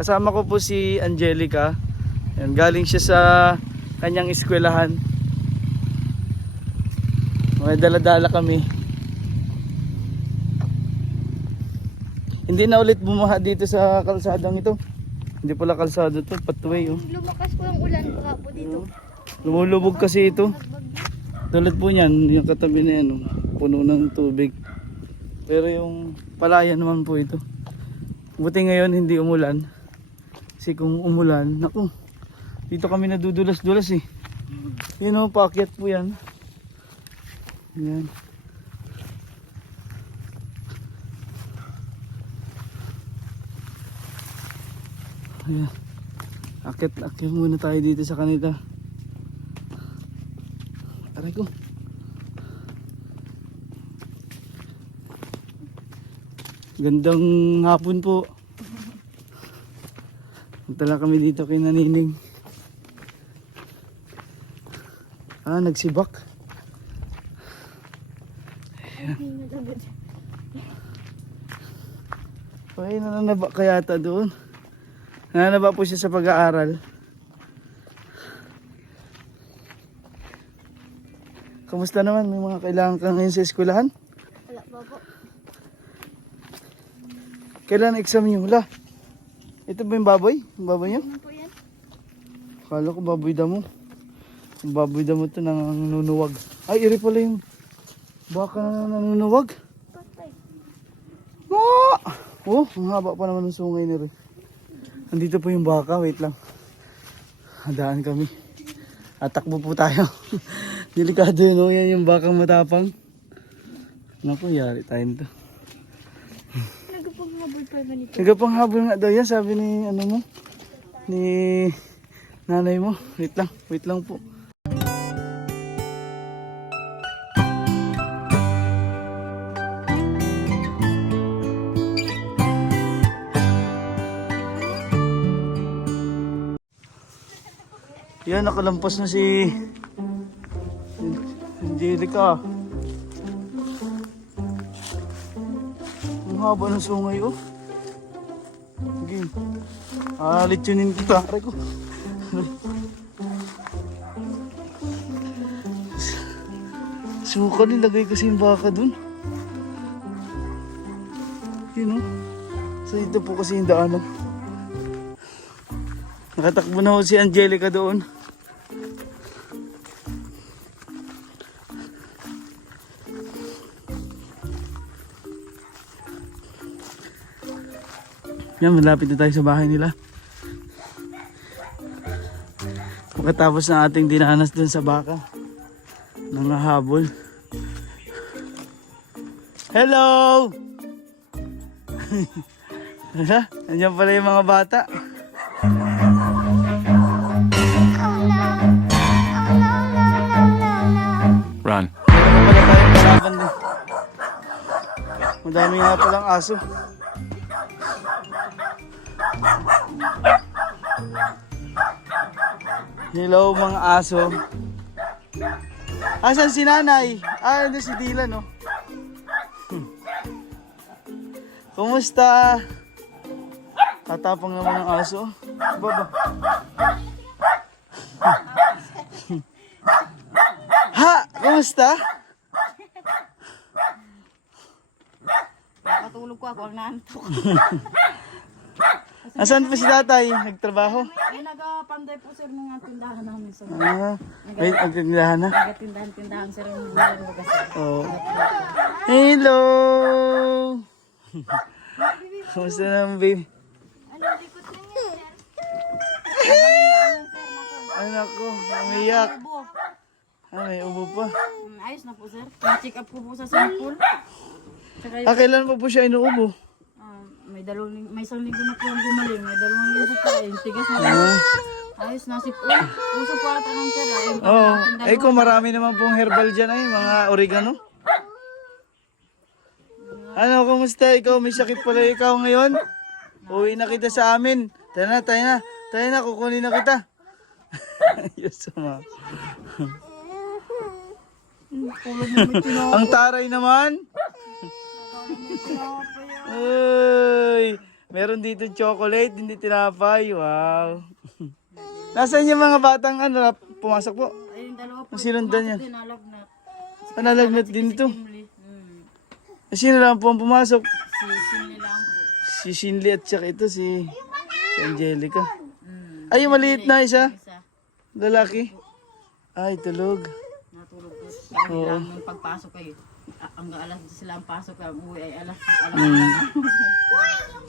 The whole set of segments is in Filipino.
Kasama ko po si Angelica. Yan, galing siya sa kanyang eskwelahan. May dala-dala kami. Hindi na ulit bumaha dito sa kalsadang ito. Hindi pala kalsada to, pathway oh. Lumakas po yung ulan baka po dito. Lumulubog kasi ito. Tulad po niyan, yung katabi na yan, oh, puno ng tubig. Pero yung palaya naman po ito. Buti ngayon hindi umulan. Kasi kung umulan, naku, dito kami nadudulas-dulas eh. Yun o, paakyat po yan. Yan. Ayan. Akyat muna tayo dito sa kanila. Aray ko. Gandang hapon po. Punta kami dito kay Nanining. Nagsibak. Ay, nananaba kaya ata doon. Nananaba po siya sa pag-aaral. Kamusta naman? May mga kailangan ka ngayon sa eskwelahan? Wala pa po. Kailan exam niyo? Wala. Ito ba yung baboy? Yung baboy niyo? Ano po yan? Akala ko baboy damo. Yung baboy damo ito nangunuwag. Ay, iri pala yung baka na nangunuwag. Patay. Oh, ang haba pa naman ng sungay na rin. Nandito po yung baka. Wait lang. Hadaan kami. Atakbo po tayo. Delikado yun. Oh. Yan yung bakang matapang. Naku, yari tayo nito. Nagpanghabol pa ba nito? Nagpanghabol nga daw yan. Sabi ni ano mo. Ni nanay mo. Wait lang. Wait lang po. Yan, nakalampas na si Angelica. Ang haba ng sungay, oh. Sige. Litsunin kita. Aray ko. Suka nilagay kasi yung baka dun. Yun, oh. So, ito po kasi yung daanan. Nakatakbo na ho si Angelica doon. Yan, malapit na tayo sa bahay nila. Pagkatapos ng ating dinanas dun sa baka. Nangahabol. Hello! Nandiyan pala yung mga bata. Run. Meron pala tayong kalaban din. Madami nga palang aso. Hello mga aso. Asan si nanay? Ano si Dylan, no? Kumusta? Tatapang naman ng aso. Baba. Ha! Kumusta? Nakatulog ko ako, nantok. Asan pa si tatay? Nagtrabaho? Ay, nagapanday po sir mga tindahan namin sir. Ay, agtindahan na. Nagatindahan sir yung bulan mo kasi. Oh. Hello! Kumusta naman, babe? Ano, likot lang yan sir. Anak ko, umiyak. May ubo pa. Ayos na po sir. Na-check up ko po sa sample. Tsaka Kailan pa po siya inuubo? may isang linggo na po ang gumaling. May 2 linggo pa. Yung tigas na ayos na si po. Uso po ata ng sir. Oo. Kung marami naman pong herbal dyan ay, mga oregano. Ano, kumusta? Ikaw, may sakit pala ikaw ngayon? Uwi na kita sa amin. Tayo na, kukunin na kita. Yes, ma. Ang taray naman. Uy, Meron dito chocolate, hindi tinapay. Wow. Nasaan yung mga batang ano, pumasok po? Ayun, dalawa po. Ang sinundan yan. Nalagnat. Nalagnat din ito. Emily. Sino lang po ang pumasok? Si Shinli lang po. Si Shinli at saka ito si Angelica. Mm. Ay, yung maliit na isa. Isa. Lalaki. Ay, tulog. Natulog po. Kaya lang nung pagpasok ay ang alas sila ang pasok ay uwi ay alas.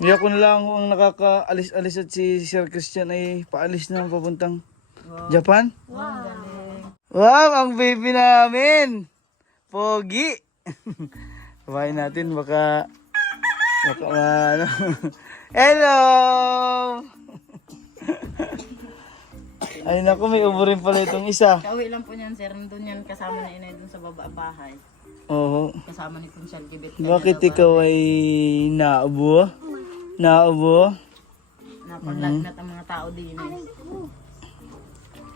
Hindi ako na lang ang nakakaalis-alis at si Sir Christian ay paalis na papuntang Japan. Wow. Galing. Wow, ang baby namin! Pogi! Kabahin natin, baka ano. Hello! Ay naku, may ubo rin pala itong isa. Kauwi lang po niyan, sir. Nandun yan kasama na inay dun sa baba bahay. Oo. Kasama ni Kunsyal Gibit. Bakit ikaw ay naubo? Naubo? Napaglagnat ang mga tao din eh.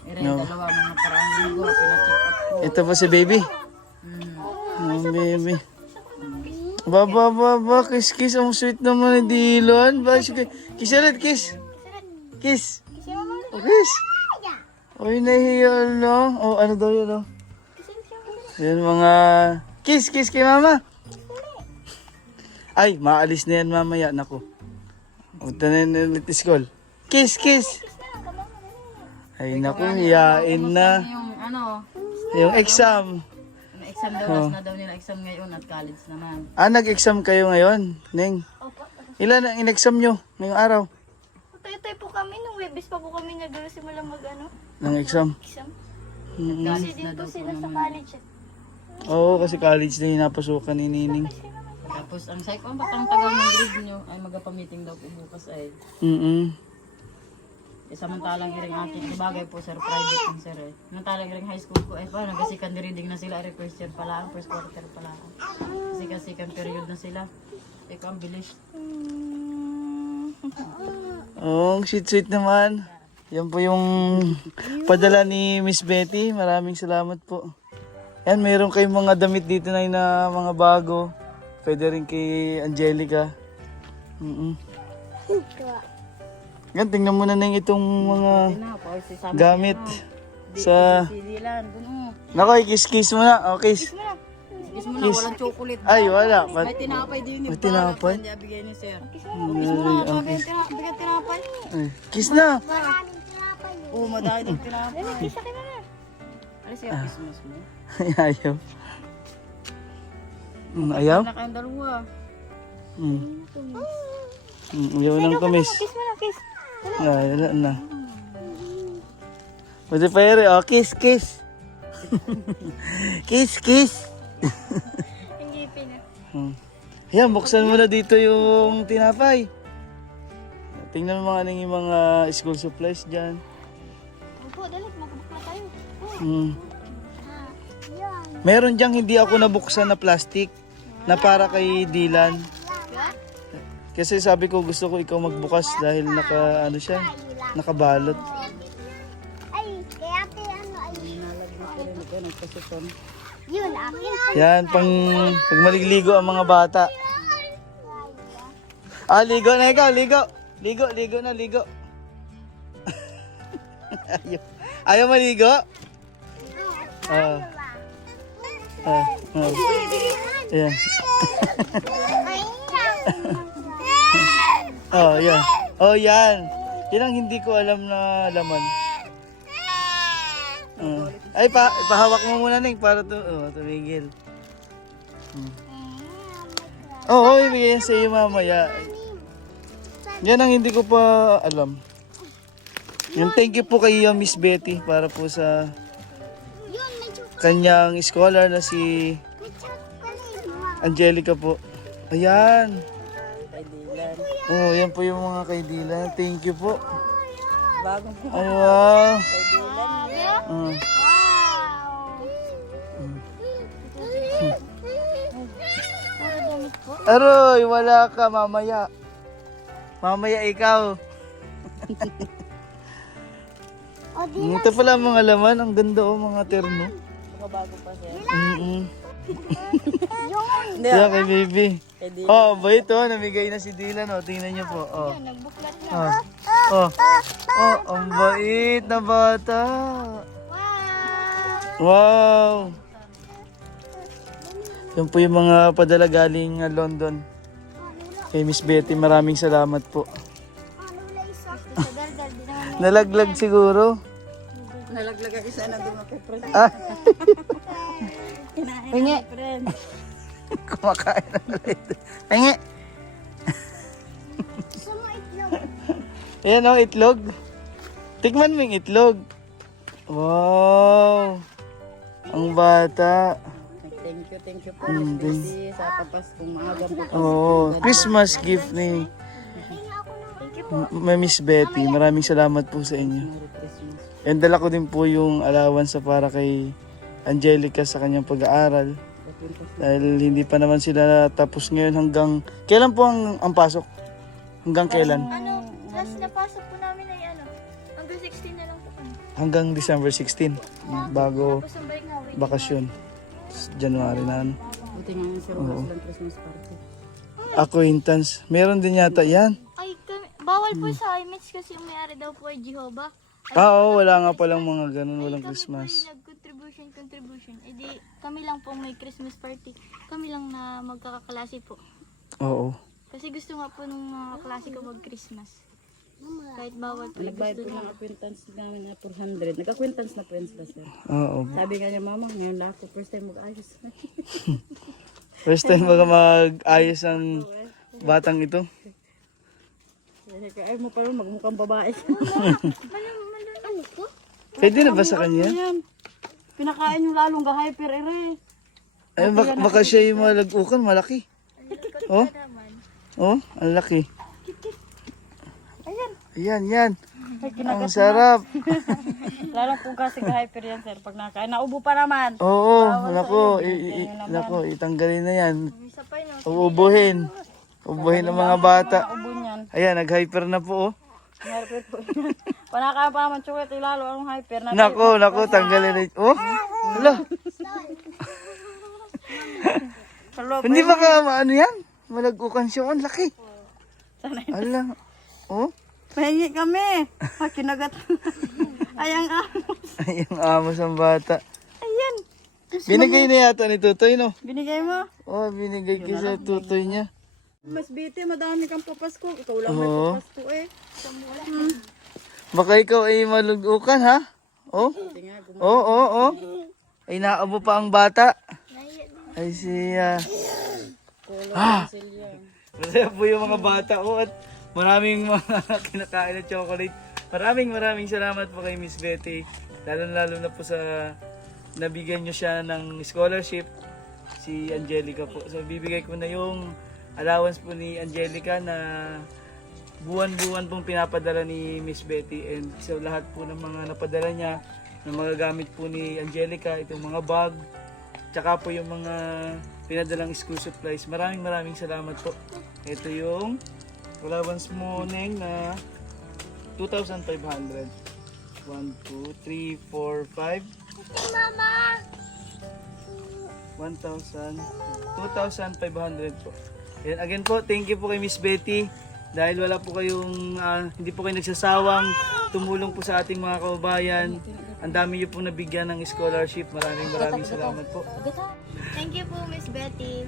Dalawa mga parang linggo, pina-check up po. Ito pa si baby. Oh, baby. Baba, kiss. Ang sweet naman ni Dylan. Kiss ulit, kiss. Kiss. Oh, kiss. Uy, nahiya no. Oh, ano daw yun, oh. Yan mga... Kiss kay mama. Ay, maalis na yan mamaya. Naku. Punta na yan ulit school. Kiss. Ay, naku, hiyain na. Yung ano, Yung exam. may exam daw, last na daw nila exam ngayon at college naman. Nag-exam kayo ngayon, Neng? Ilan ang in-exam nyo ngayong araw? Tayo po kami, nung Webes pa po kami nagsimula mag-ano, Ng exam? exam. Mm-hmm. Kasi College din na po daw po sila sa naman. college. Oo, kasi college na yung napasukan ni Nining. Tapos ang sabi ko, ba't ang tagal ng grade nyo? Ay magpa-meeting daw po bukas ay. Samantalang iring akin, di bagay po sir, private yung sir eh. Samantalang iring high school ko, ay pa, nag-secondary reading na sila, first year pala, first quarter pala. Kasi second period na sila. Ikaw ang bilis. Oo, sweet naman. Yan po yung padala ni Miss Betty. Maraming salamat po. Yan, mayroon kayong mga damit dito na mga bago. Pwede rin kay Angelica. Yan, tingnan mo na itong mga gamit sa... Si Dylan, guno. Nako, kiss mo na. Oh, kiss. Kiss mo na, walang chocolate. Ay, wala. May tinapay din yung May tinapay? Hindi bigay ni sir. Bigyan tinapay. Ay, kiss na. Oo, madami ng tinapay. Ano siya, Christmas mo? Ayaw. Ayaw? Anak ang dalawa. Ayaw ng kamis. Kiss mo na, kiss. Ay, wala na. Pwede pa yun. Oh, kiss. Kiss. Hindi pina. Yan, buksan mo na dito yung tinapay. Tingnan mo mga yung mga school supplies dyan. Opo, dali, magbuk na tayo. Meron dyang hindi ako nabuksan na plastic na para kay Dylan. Kasi sabi ko gusto ko ikaw magbukas dahil nakabalot. Ay, kaya ate, ano, ay. Yun, akin. Yan, pag maligligo ang mga bata. Ligo na ikaw, ligo. Ligo na. Ayaw maligo? Yan. Yan. Yan. Yan ang hindi ko alam na laman. Ay, ipahawak mo muna, Ning, para tumigil. Ibigay yan sa iyo mamaya. Yan ang hindi ko pa alam. Yung thank you po kay Miss Betty para po sa kanyang scholar na si Angelica po. Ayan. Yan po yung mga kay Dylan. Thank you po. Bagong po. Ay, wow. Wow. Para damit po. Aroy, wala ka mamaya. Mamaya ikaw. Ito pala ang mga laman. Ang ganda mga terno. Mga bago pa siya. Hindi, Yan kay baby. kay Dylan. Oh, bait oh. Namigay na si Dylan oh. Tingnan niyo po. Oh. Yan, nagbuklat na. Oh. Oh. Oh, ang bait na bata. Wow! Wow. Yan po yung mga padala galing London. Kay Miss Betty, maraming salamat po. Sa daldal, di naman Nalaglag siguro. Nalaglag ang isa na doon kay friend. Ah, Kinain Hingi. ni friend. kumakain na ulit. Pengi. Ayan oh, itlog. Tikman mo yung itlog. Wow. Ang bata. Thank you po. Mm, Miss Betty, sa papaskong maaga po. Oh, Christmas gift ni Miss Betty. Maraming salamat po sa inyo. Merry Christmas. And dala ko din po yung allowance para kay Angelica sa kanyang pag-aaral. Dahil hindi pa naman sila tapos ngayon hanggang... Kailan po ang pasok? Hanggang kailan? Ano, last na pasok po namin ay ano, hanggang 16 na lang po kami. Hanggang December 16. Bago Tapos ang balik na week. bakasyon. January na ano. Buti nga yung sir, wala silang Christmas party. Acquaintance. Meron din yata yan. Ay, bawal po sa IMEX kasi yung may-ari daw po ay Jehovah. Oo, wala nga palang mga ganun. Walang Christmas. Kami po yung contribution. E di, kami lang po may Christmas party. Kami lang na magkakaklase po. Oo. Kasi gusto nga po nung mga klase ko mag-Christmas. Kahit bawal po. Nagbayad po ng acquaintance namin na 400. Nag-acquaintance na po yun sila sir. Oo. Sabi nga niya, mama, ngayon lang ako, first time mag-ayos. First time baga mag-ayos ang batang ito. Ay mo pa rin, magmukhang babae. Ano po? Pwede na ba sa kanya? Ayan. Pinakain yung lalong ga-hyper ere. Ay, baka siya yung malagukan, malaki. Oh? Naman. Oh, ang laki. Ayan. Ayan, yan. Ay, Ang sarap. Lalong po kasi ga-hyper yan sir. Pag nakain, naubo pa naman. Oo, nako, itanggalin na yan. Isa pa yun. Uubuhin. Ubuhin ng mga bata. Naubo niyan. Ayan, nag-hyper na po oh. Hyper po yan. Panakain pa naman chukit, lalo ang hyper. Nako, tanggalin na. Oh, hala. Hindi ba ka ano yan? Malagukan siya. Ang laki. Sana Hala. Oh, mahingi kami. Kinagat. Ayang amos. ay, ang amos ang bata. Ayan. Binigay na yata ni Tutoy, no? Binigay mo. Oh, binigay ko sa Tutoy niya. Mas biti, madami kang papasko. Ikaw lang may Oo. papasko eh. Baka ikaw ay malugukan, ha? Oh, oh. Ay, naabo pa ang bata. Ay, siya. Masaya po yung mga bata ko at maraming mga kinakain na chocolate. Maraming salamat po kay Miss Betty. Lalo na po sa nabigyan nyo siya ng scholarship, si Angelica po. So bibigay ko na yung allowance po ni Angelica na buwan-buwan pong pinapadala ni Miss Betty. And so lahat po ng mga napadala niya na magagamit po ni Angelica, itong mga bag, tsaka po yung mga pinadalang school supplies. Maraming salamat po. Ito yung allowance mo Neng na 2,500. 1, 2, 3, 4, 5. Mama! 1,000. 2,500 po. Yan, again po, thank you po kay Miss Betty. Dahil wala po kayong, hindi po kayo nagsasawang tumulong po sa ating mga kababayan. Ang dami niyo po nabigyan ng scholarship. Maraming salamat po. Thank you po, Miss Betty.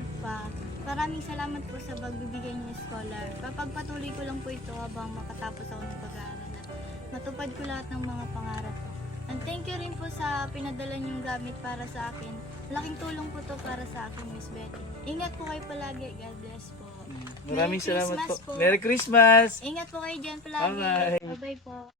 Maraming salamat po sa pagbibigay niyo ng scholar. Papagpatuloy ko lang po ito habang makatapos ako ng pag-aaral at matupad ko lahat ng mga pangarap ko. And thank you rin po sa pinadala niyong gamit para sa akin. Laking tulong po to para sa akin, Miss Betty. Ingat po kayo palagi. God bless po. Maraming Merry salamat Christmas po. Merry Christmas! Ingat po kayo dyan palagi. Bye-bye. Bye-bye po.